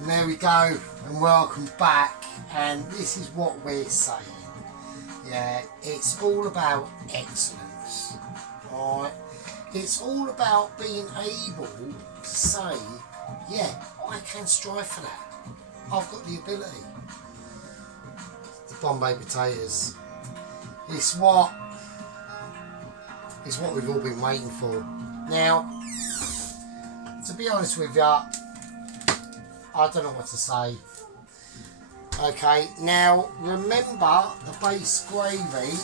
And there we go, and welcome back. And this is what we're saying. Yeah, it's all about excellence. Alright? It's all about being able to say, yeah, I can strive for that. I've got the ability. The Bombay potatoes. It's what we've all been waiting for. Now, to be honest with you, I don't know what to say. Okay, now remember the base gravy.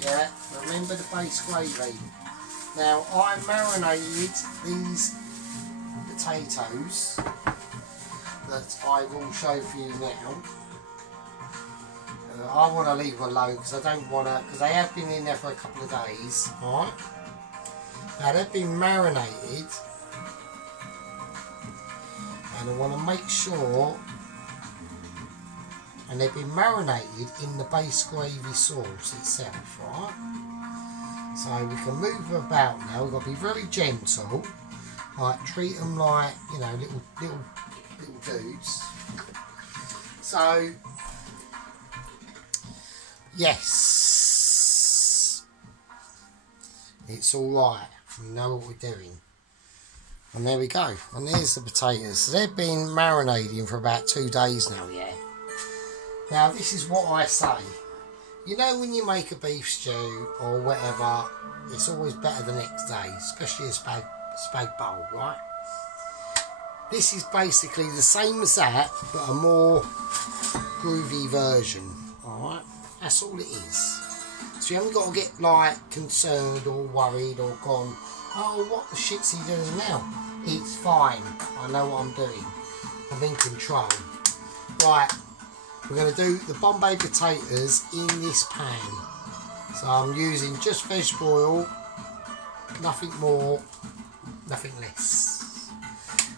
Yeah, remember the base gravy. Now I marinated these potatoes that I will show for you now. I want to leave them alone because I don't want to, because they have been in there for a couple of days. Alright. Now they've been marinated. And I want to make sure, and they've been marinated in the base gravy sauce itself, right? So we can move them about now. We've got to be very gentle, like treat them like, you know, little dudes. So yes, it's all right. We know what we're doing. And there we go. And there's the potatoes. So they've been marinating for about 2 days now, yeah. Now this is what I say. You know when you make a beef stew or whatever, it's always better the next day, especially a spag bowl, right? This is basically the same as that, but a more groovy version, alright? That's all it is. So you haven't got to get like concerned or worried or gone, oh, what the shit's he doing now? It's fine. I know what I'm doing. I'm in control. Right, we're going to do the Bombay potatoes in this pan. So I'm using just vegetable oil, nothing more, nothing less.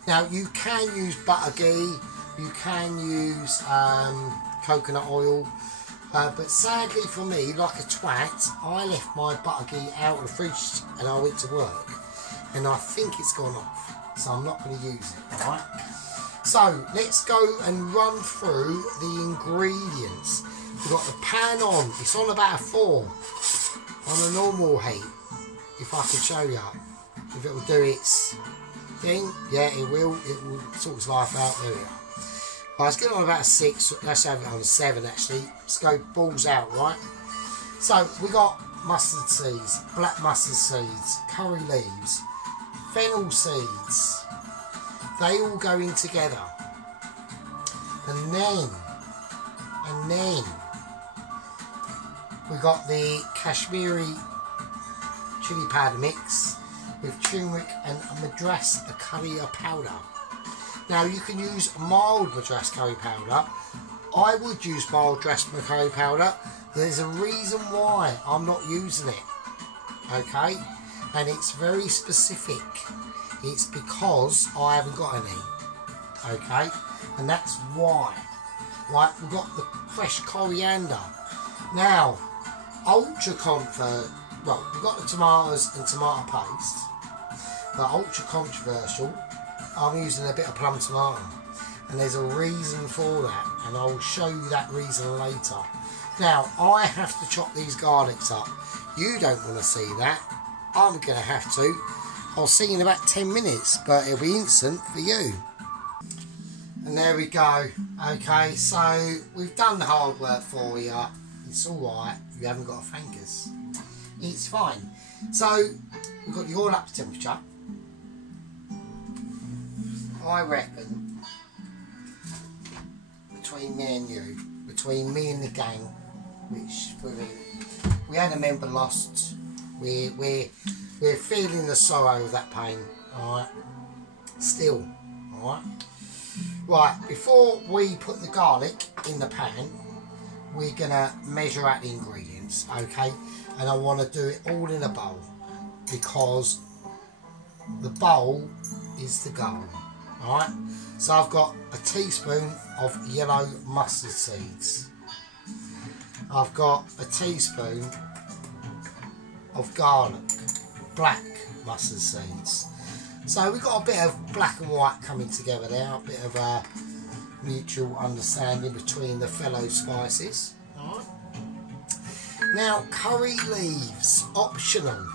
Now you can use butter ghee, you can use coconut oil. But sadly for me, like a twat, I left my butter ghee out of the fridge and I went to work. And I think it's gone off. So I'm not going to use it, alright? So let's go and run through the ingredients. We've got the pan on. It's on about a 4 on a normal heat. If I could show you. If it will do its thing. Yeah, it will. It will sort its life out. There we are. Right, let's get it on about a 6. Let's have it on a 7 actually. Let's go balls out, right? So we got mustard seeds, black mustard seeds, curry leaves, fennel seeds. They all go in together. And then we got the Kashmiri chili powder mix with turmeric and madras curry powder. Now you can use mild madras curry powder. I would use mild madras curry powder. There's a reason why I'm not using it. Okay? And it's very specific. It's because I haven't got any. Okay? And that's why. Right, we've got the fresh coriander. Now, ultra comfort. Well, we've got the tomatoes and tomato paste. But ultra controversial. I'm using a bit of plum tomato, and there's a reason for that, and I'll show you that reason later. Now I have to chop these garlics up. You don't want to see that. I'm going to have to. I'll see you in about 10 minutes, but it'll be instant for you. And there we go. Okay, so we've done the hard work for you. It's alright, you haven't got to thank us. It's fine. So we've got the oil up to temperature. I reckon between me and you, between me and the gang, which we had a member lost, we're feeling the sorrow of that pain, alright? Still, alright? Right, before we put the garlic in the pan, we're gonna measure out the ingredients, okay? And I want to do it all in a bowl because the bowl is the goal. Alright, so I've got a teaspoon of yellow mustard seeds. I've got a teaspoon of garlic, black mustard seeds. So we've got a bit of black and white coming together there, a bit of a mutual understanding between the fellow spices. Alright. Now, curry leaves, optional,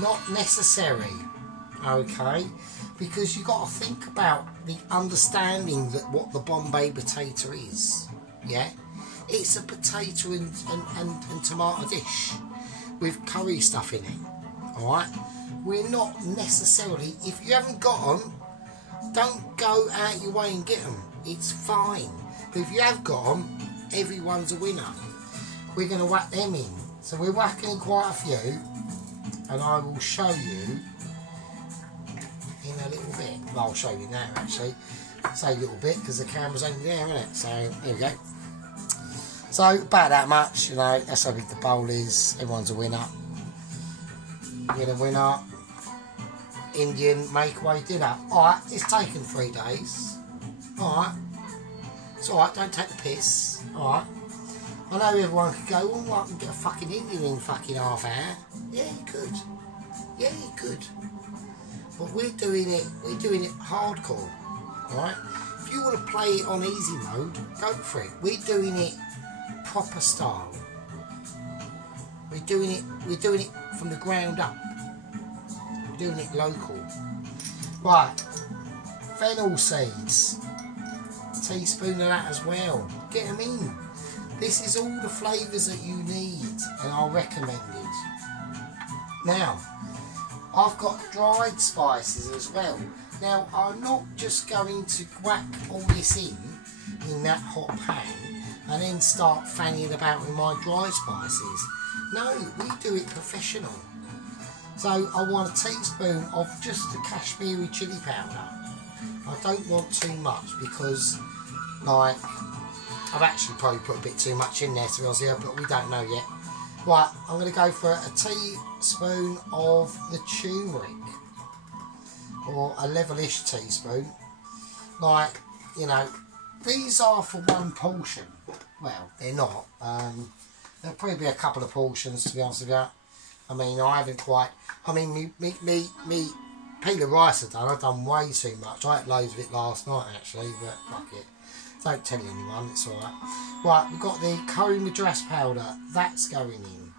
not necessary, okay, because you've got to think about the understanding that what the Bombay potato is, yeah? It's a potato and tomato dish with curry stuff in it, alright? We're not necessarily, if you haven't got them, don't go out your way and get them. It's fine. But if you have got them, everyone's a winner. We're going to whack them in. So we're whacking in quite a few, and I will show you in a little bit. Well, I'll show you now actually. Say a little bit because the camera's only there, isn't it? So there we go. So about that much, you know, that's how big the bowl is. Everyone's a winner. Winner. Indian makeaway dinner. Alright, it's taken 3 days. Alright. It's alright, don't take the piss. Alright. I know everyone could go, well, I can get a fucking Indian in fucking half hour. Yeah, you could. Yeah, you could. But we're doing it hardcore. Alright? If you want to play it on easy mode, go for it. We're doing it proper style. We're doing it from the ground up. We're doing it local. Right. Fennel seeds. A teaspoon of that as well. Get them in. This is all the flavours that you need and are recommended. Now, I've got dried spices as well. Now, I'm not just going to whack all this in that hot pan and then start fanning about with my dry spices. No, we do it professional. So I want a teaspoon of just the Kashmiri chilli powder. I don't want too much because, like, I've actually probably put a bit too much in there to be honest here, but we don't know yet. Right, I'm going to go for a teaspoon of the turmeric, or a levelish teaspoon. Like, you know, these are for one portion. Well, they're not. There'll probably be a couple of portions to be honest with you. I mean, I haven't quite. I mean, me peel of rice I've done way too much. I had loads of it last night actually, but fuck it. Don't tell anyone, it's alright. Right, we've got the curry madras powder. That's going in.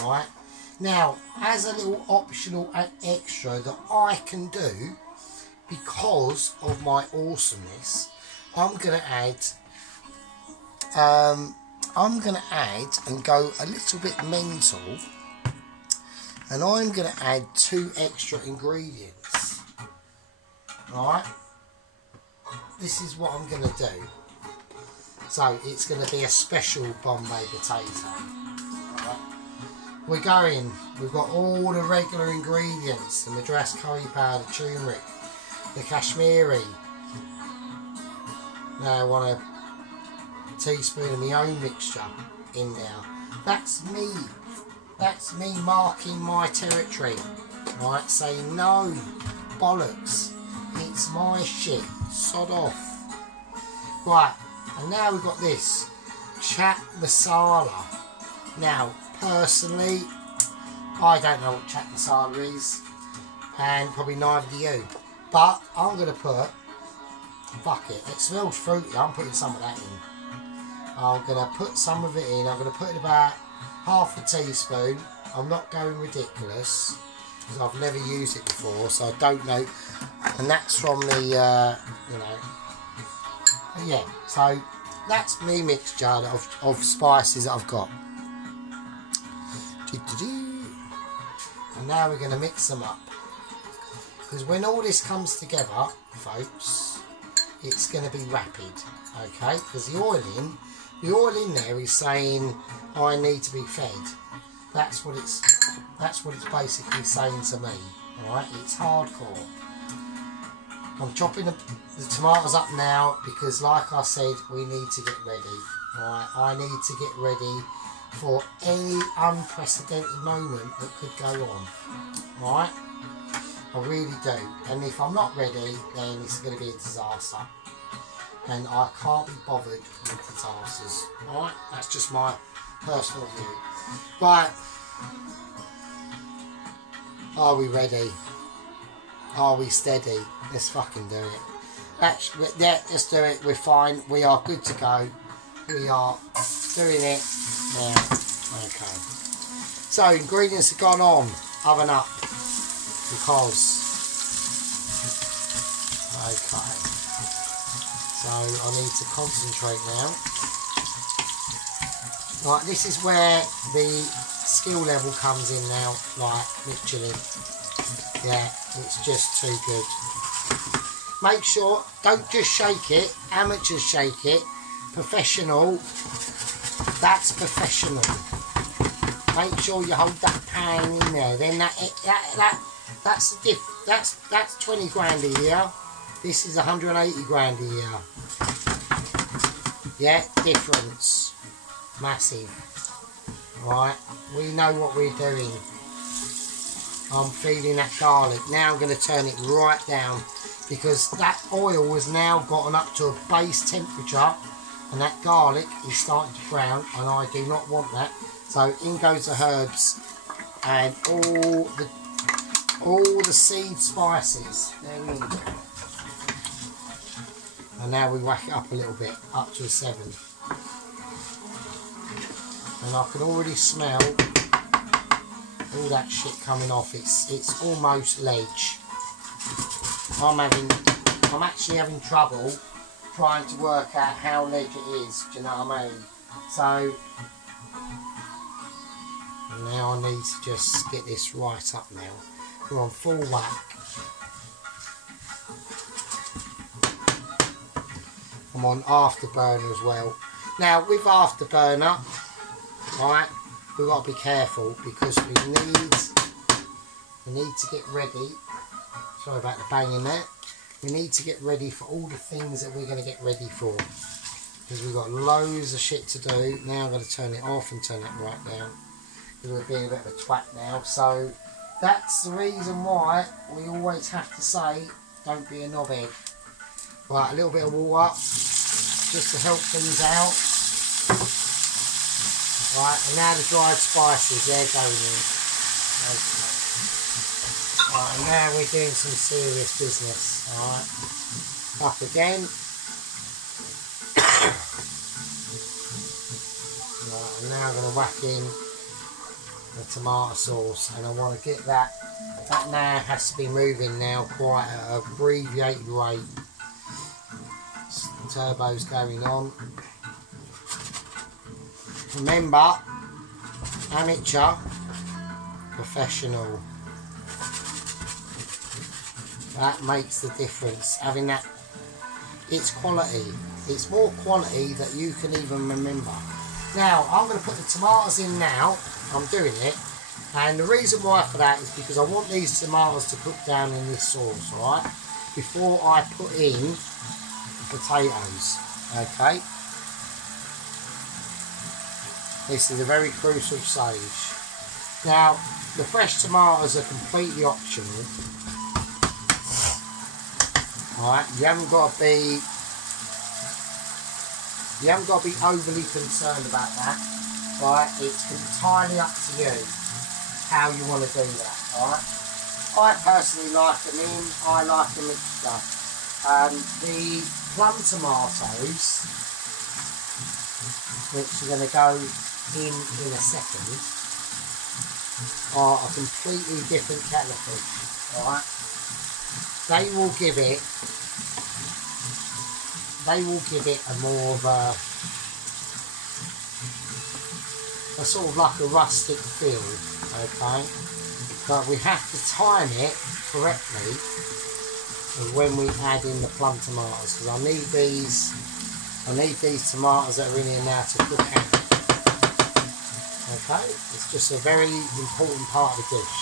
Right. Now, as a little optional extra that I can do, because of my awesomeness, I'm going to add and go a little bit mental, and I'm going to add 2 extra ingredients. Right. This is what I'm going to do. So it's going to be a special Bombay potato. Right. We've got all the regular ingredients, the madras curry powder, turmeric, the Kashmiri. Now I want a teaspoon of my own mixture in there. That's me marking my territory. Right, saying no, bollocks, it's my shit, sod off. Right, and now we've got this chat masala. Now, personally, I don't know what chat masala is, and probably neither do you. But I'm going to put, fuck it, it smells fruity, I'm putting some of that in. I'm going to put some of it in, I'm going to put about half a teaspoon. I'm not going ridiculous, because I've never used it before, so I don't know. And that's from the, you know, yeah, so that's me mixture of spices that I've got. And now we're going to mix them up, because when all this comes together, folks, it's going to be rapid, okay? Because the oil in there is saying I need to be fed. That's what it's basically saying to me. Alright, it's hardcore. I'm chopping the tomatoes up now because, like I said, we need to get ready. Alright, I need to get ready for any unprecedented moment that could go on. Alright, I really do. And if I'm not ready, then it's going to be a disaster. And I can't be bothered with disasters. Alright, that's just my personal view. Right, are we ready? Are we steady? Let's fucking do it. Yeah, let's do it. We're fine. We are good to go. We are doing it now. Okay. So ingredients have gone on. Oven up. Because. Okay. So I need to concentrate now. Right, this is where the skill level comes in now. Like Michelin. Yeah, it's just too good. Make sure, don't just shake it. Amateurs shake it. Professional, that's professional. Make sure you hold that pan in there. Then that's the diff. That's 20 grand a year. This is 180 grand a year. Yeah, difference, massive. Right, we know what we're doing. I'm feeling that garlic. Now I'm going to turn it right down because that oil has now gotten up to a base temperature and that garlic is starting to brown and I do not want that. So in goes the herbs and all the seed spices. There we go. And now we whack it up a little bit, up to a 7. And I can already smell all that shit coming off. It's almost ledge. I'm actually having trouble trying to work out how ledge it is. Do you know what I mean? So now I need to just get this right up now. We're on full whack. I'm on afterburner as well. Now with afterburner, right, we've got to be careful because we need to get ready. Sorry about the banging there. We need to get ready for all the things that we're going to get ready for. Because we've got loads of shit to do. Now I'm going to turn it off and turn it right down. Because we're being a bit of a twat now. So that's the reason why we always have to say, don't be a knobhead. Right, a little bit of water. Just to help things out. Right, and now the dried spices, they're going in. Okay. Right, and now we're doing some serious business. Alright, up again. Right, and now I'm going to whack in the tomato sauce, and I want to get that. That now has to be moving now quite at an abbreviated rate. The turbo's going on. Remember, amateur, professional. That makes the difference. Having that, it's quality. It's more quality that you can even remember. Now, I'm going to put the tomatoes in now. I'm doing it. And the reason why for that is because I want these tomatoes to cook down in this sauce, alright? Before I put in the potatoes. Okay? This is a very crucial stage. Now, the fresh tomatoes are completely optional. Alright, you haven't got to be overly concerned about that. Right, it's entirely up to you how you want to do that. Alright, I personally like them in. I like a mixture. The plum tomatoes, which are going to go in a second, are a completely different kettle of fish. Alright, they will give it a more of a sort of like a rustic feel, okay? But we have to time it correctly when we add in the plum tomatoes, because I need these tomatoes that are in here now to cook out. Okay, it's just a very important part of the dish.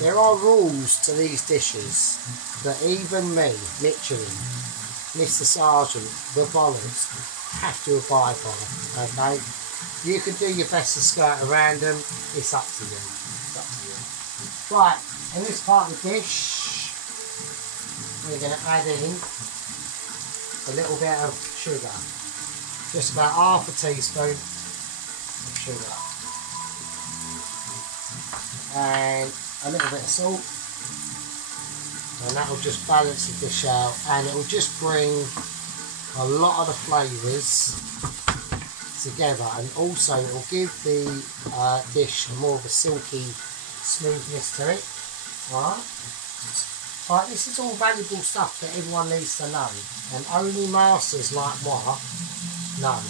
There are rules to these dishes that even me, Michelin, Mr. Sergeant, the Bollards, have to abide by. Okay, you can do your best to skirt around them. It's up to you. It's up to you. Right, in this part of the dish, we're going to add in a little bit of sugar, just about half a teaspoon of sugar, and a little bit of salt, and that will just balance the dish out, and it will just bring a lot of the flavours together, and also it will give the dish more of a silky smoothness to it. Right, this is all valuable stuff that everyone needs to know, and only masters like moi know.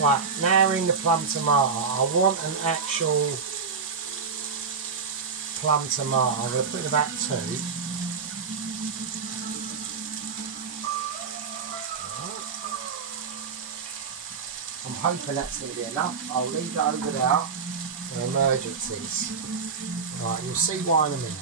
Right, now in the plum tomato, I want an actual plum tomato. I'm going to put in about 2. I'm hoping that's going to be enough. I'll leave it over there for emergencies. Right, you'll see why in a minute.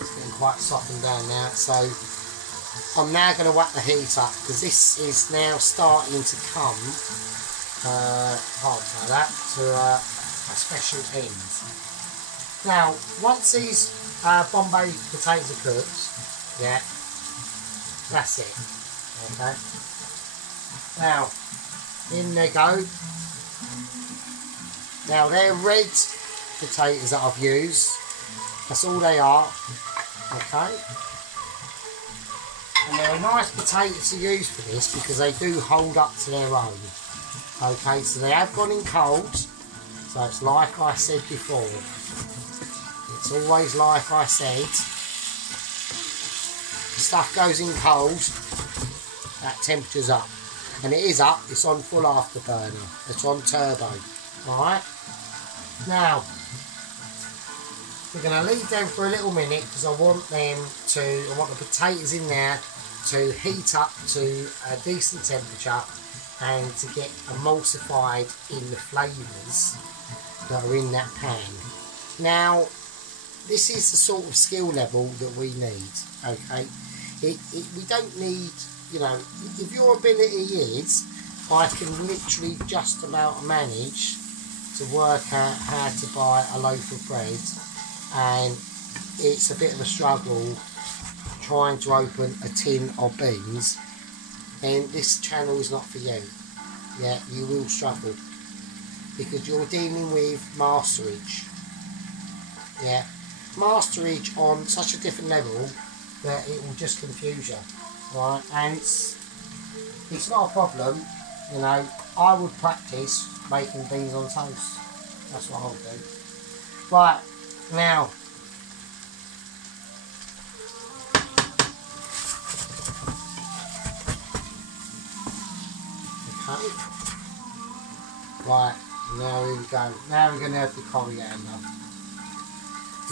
It's getting quite softened down now, so I'm now going to whack the heat up, because this is now starting to come to a special end. Now, once these Bombay potatoes are cooked, yeah, that's it. Okay. Now, in they go. Now, they're red potatoes that I've used. That's all they are. Okay. And they're a nice potato to use for this, because they do hold up to their own. Okay, so they have gone in cold. So it's like I said before. It's always like I said. Stuff goes in cold, that temperature's up. And it is up, it's on full afterburner. It's on turbo. Alright? Now, we're going to leave them for a little minute, because I want the potatoes in there to heat up to a decent temperature and to get emulsified in the flavours that are in that pan. Now, this is the sort of skill level that we need, okay? We don't need, you know, if your ability is, I can literally just about manage to work out how to buy a loaf of bread, and it's a bit of a struggle trying to open a tin of beans, then this channel is not for you. Yeah, you will struggle, because you're dealing with masterage. Yeah, masterage on such a different level that it will just confuse you, right? And it's not a problem, you know. I would practice making beans on toast. That's what I'll do. Right, now, okay. Right, now here we go. Now we're going to have the coriander.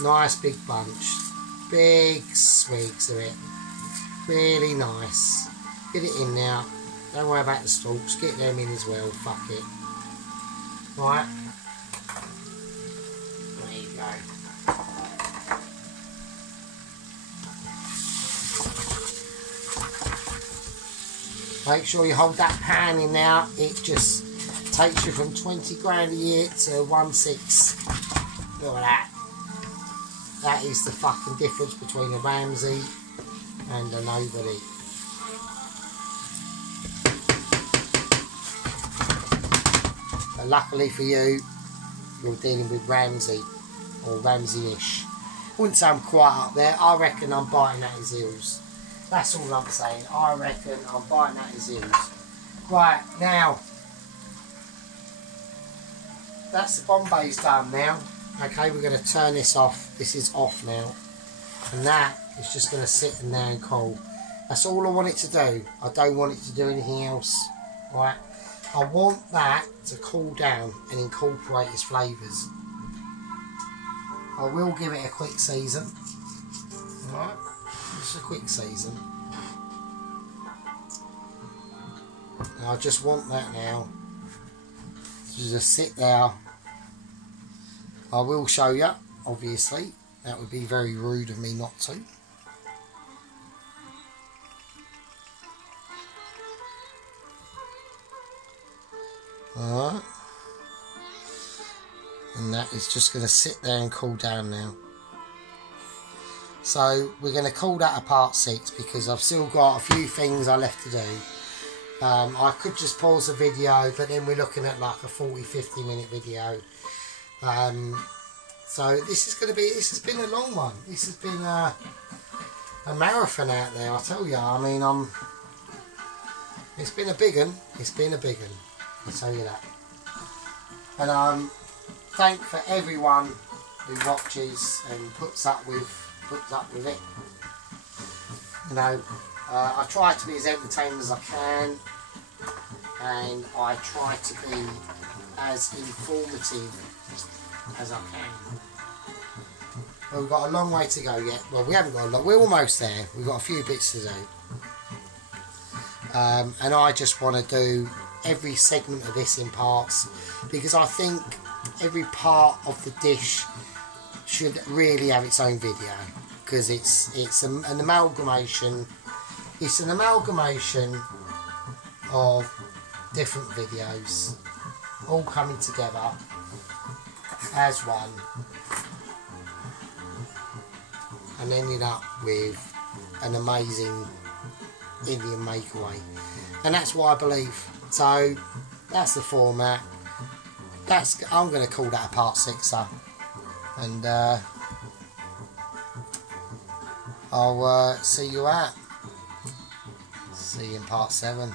Nice big bunch. Big swigs of it. Really nice. Get it in now. Don't worry about the stalks. Get them in as well. Fuck it. Right. There you go. Make sure you hold that pan in now. It just takes you from 20 grand a year to 1.6. Look at that. That is the fucking difference between a Ramsay and a nobody. But luckily for you, you're dealing with Ramsay, or Ramsay-ish. Wouldn't say I'm quite up there. I reckon I'm biting at his heels. That's all I'm saying. I reckon I'm biting at his heels. Right, now, that's the Bombay's done now. Okay, we're going to turn this off. This is off now. And that is just going to sit in there and cool. That's all I want it to do. I don't want it to do anything else. Right? I want that to cool down and incorporate its flavours. I will give it a quick season. Alright? Just a quick season. And I just want that now to just sit there. I will show you, obviously. That would be very rude of me not to. Alright. and that is just going to sit there and cool down now. So we're going to call that a part 6 because I've still got a few things I left to do. I could just pause the video, but then we're looking at like a 40-50 minute video. So this has been a long one. This has been a marathon out there, I tell you. I mean, it's been a big one. It's been a big one, I'll tell you that. And thank for everyone who watches and puts up with it. You know, I try to be as entertaining as I can, and I try to be as informative as I can. Well, we've got a long way to go yet. Well, we haven't got a lot. We're almost there. We've got a few bits to do. And I just want to do every segment of this in parts, because I think every part of the dish should really have its own video, because it's an amalgamation. It's an amalgamation of different videos all coming together as one and ending up with an amazing Indian makeaway, and that's what I believe. So that's the format. I'm going to call that a part 6er, and I'll see you in part 7.